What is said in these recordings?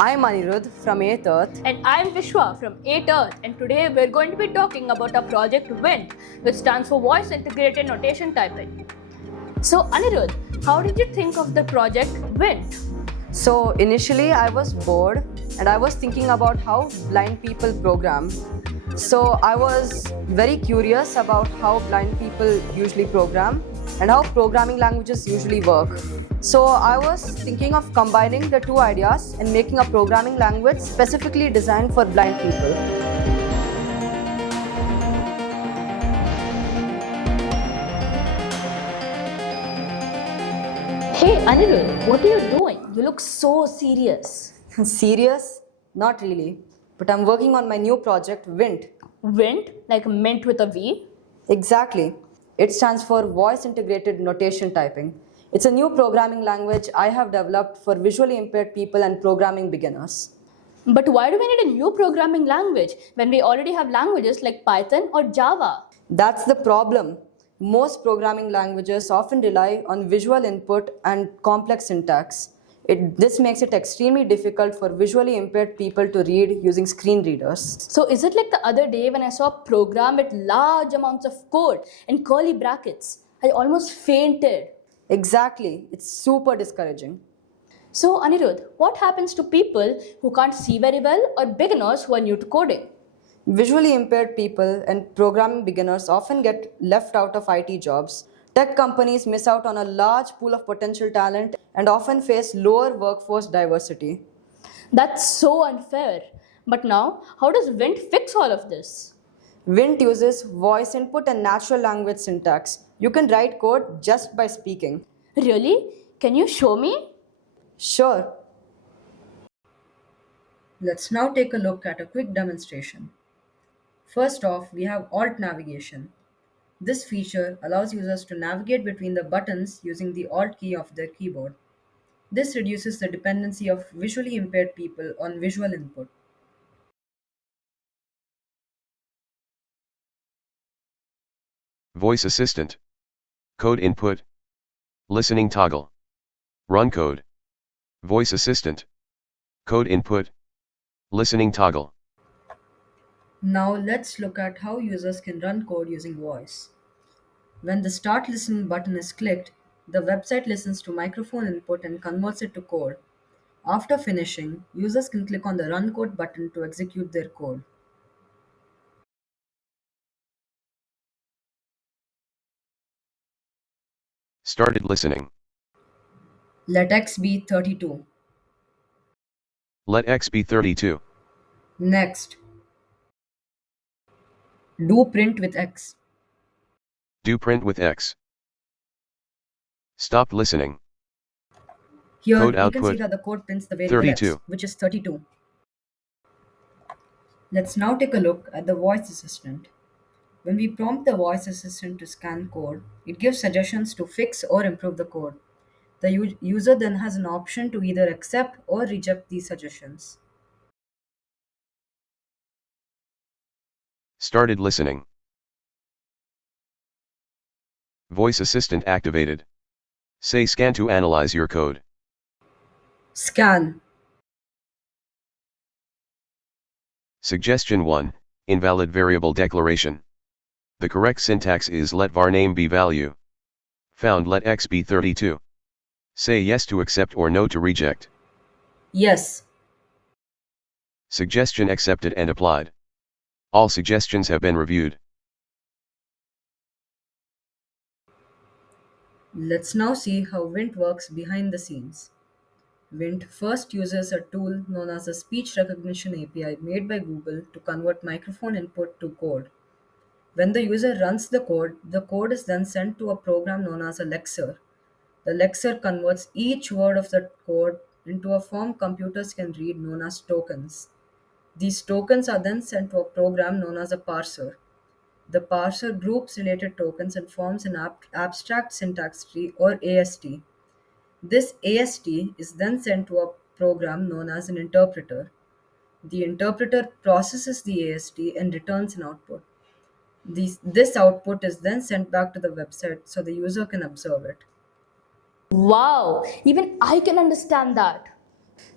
I'm Anirudh from 8th Earth. And I'm Vishwa from 8 Earth, and today we're going to be talking about our project WINT, which stands for Voice Integrated Notation Typing. So, Anirudh, how did you think of the project WINT? So initially I was bored and I was thinking about how blind people program. So I was very curious about how blind people usually program and how programming languages usually work. So I was thinking of combining the two ideas and making a programming language specifically designed for blind people. Hey, Anirudh, what are you doing? You look so serious. Serious? Not really. But I'm working on my new project, WINT. WINT, like mint with a V? Exactly. It stands for Voice Integrated Notation Typing. It's a new programming language I have developed for visually impaired people and programming beginners. But why do we need a new programming language when we already have languages like Python or Java? That's the problem. Most programming languages often rely on visual input and complex syntax. This makes it extremely difficult for visually impaired people to read using screen readers. So is it like the other day when I saw a program with large amounts of code in curly brackets? I almost fainted. Exactly. It's super discouraging. So Anirudh, what happens to people who can't see very well or beginners who are new to coding? Visually impaired people and programming beginners often get left out of IT jobs. Tech companies miss out on a large pool of potential talent and often face lower workforce diversity. That's so unfair. But now, how does Vint fix all of this? WINT uses voice input and natural language syntax. You can write code just by speaking. Really? Can you show me? Sure. Let's now take a look at a quick demonstration. First off, we have Alt navigation. This feature allows users to navigate between the buttons using the Alt key of their keyboard. This reduces the dependency of visually impaired people on visual input. Voice assistant. Code input. Listening toggle. Run code. Voice assistant. Code input. Listening toggle. Now let's look at how users can run code using voice. When the Start Listen button is clicked, the website listens to microphone input and converts it to code. After finishing, users can click on the Run Code button to execute their code. Started listening. Let X be 32. Let X be 32. Next, do print with X. Do print with X. Stop listening. Here Code you can see output. that the code prints the variable X, 32. which is 32. Let's now take a look at the voice assistant. When we prompt the voice assistant to scan code, it gives suggestions to fix or improve the code. The user then has an option to either accept or reject these suggestions. Started listening. Voice assistant activated. Say scan to analyze your code. Scan. Suggestion 1. Invalid variable declaration. The correct syntax is let var name be value. Found let X be 32. Say yes to accept or no to reject. Yes. Suggestion accepted and applied. All suggestions have been reviewed. Let's now see how WINT works behind the scenes. WINT first uses a tool known as the Speech Recognition API made by Google to convert microphone input to code. When the user runs the code is then sent to a program known as a lexer. The lexer converts each word of the code into a form computers can read known as tokens. These tokens are then sent to a program known as a parser. The parser groups related tokens and forms an abstract syntax tree or AST. This AST is then sent to a program known as an interpreter. The interpreter processes the AST and returns an output. This output is then sent back to the website so the user can observe it. Wow, even I can understand that.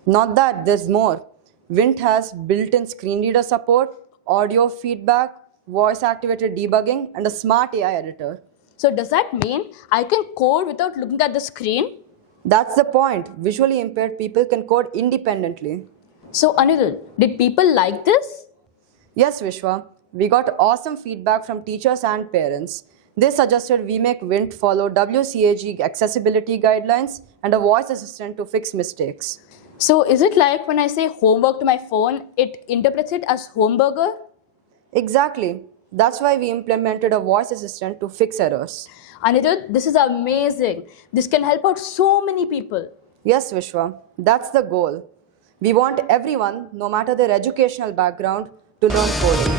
Not that, there's more. Vint has built in screen reader support, audio feedback, voice activated debugging, and a smart AI editor. So does that mean I can code without looking at the screen? That's the point. Visually impaired people can code independently. So Anirudh, did people like this? Yes, Vishwa. We got awesome feedback from teachers and parents. They suggested we make Vint follow WCAG accessibility guidelines and a voice assistant to fix mistakes. So is it like when I say homework to my phone, it interprets it as homeburger? Exactly. That's why we implemented a voice assistant to fix errors. Anirudh, this is amazing. This can help out so many people. Yes, Vishwa, that's the goal. We want everyone, no matter their educational background, to learn coding.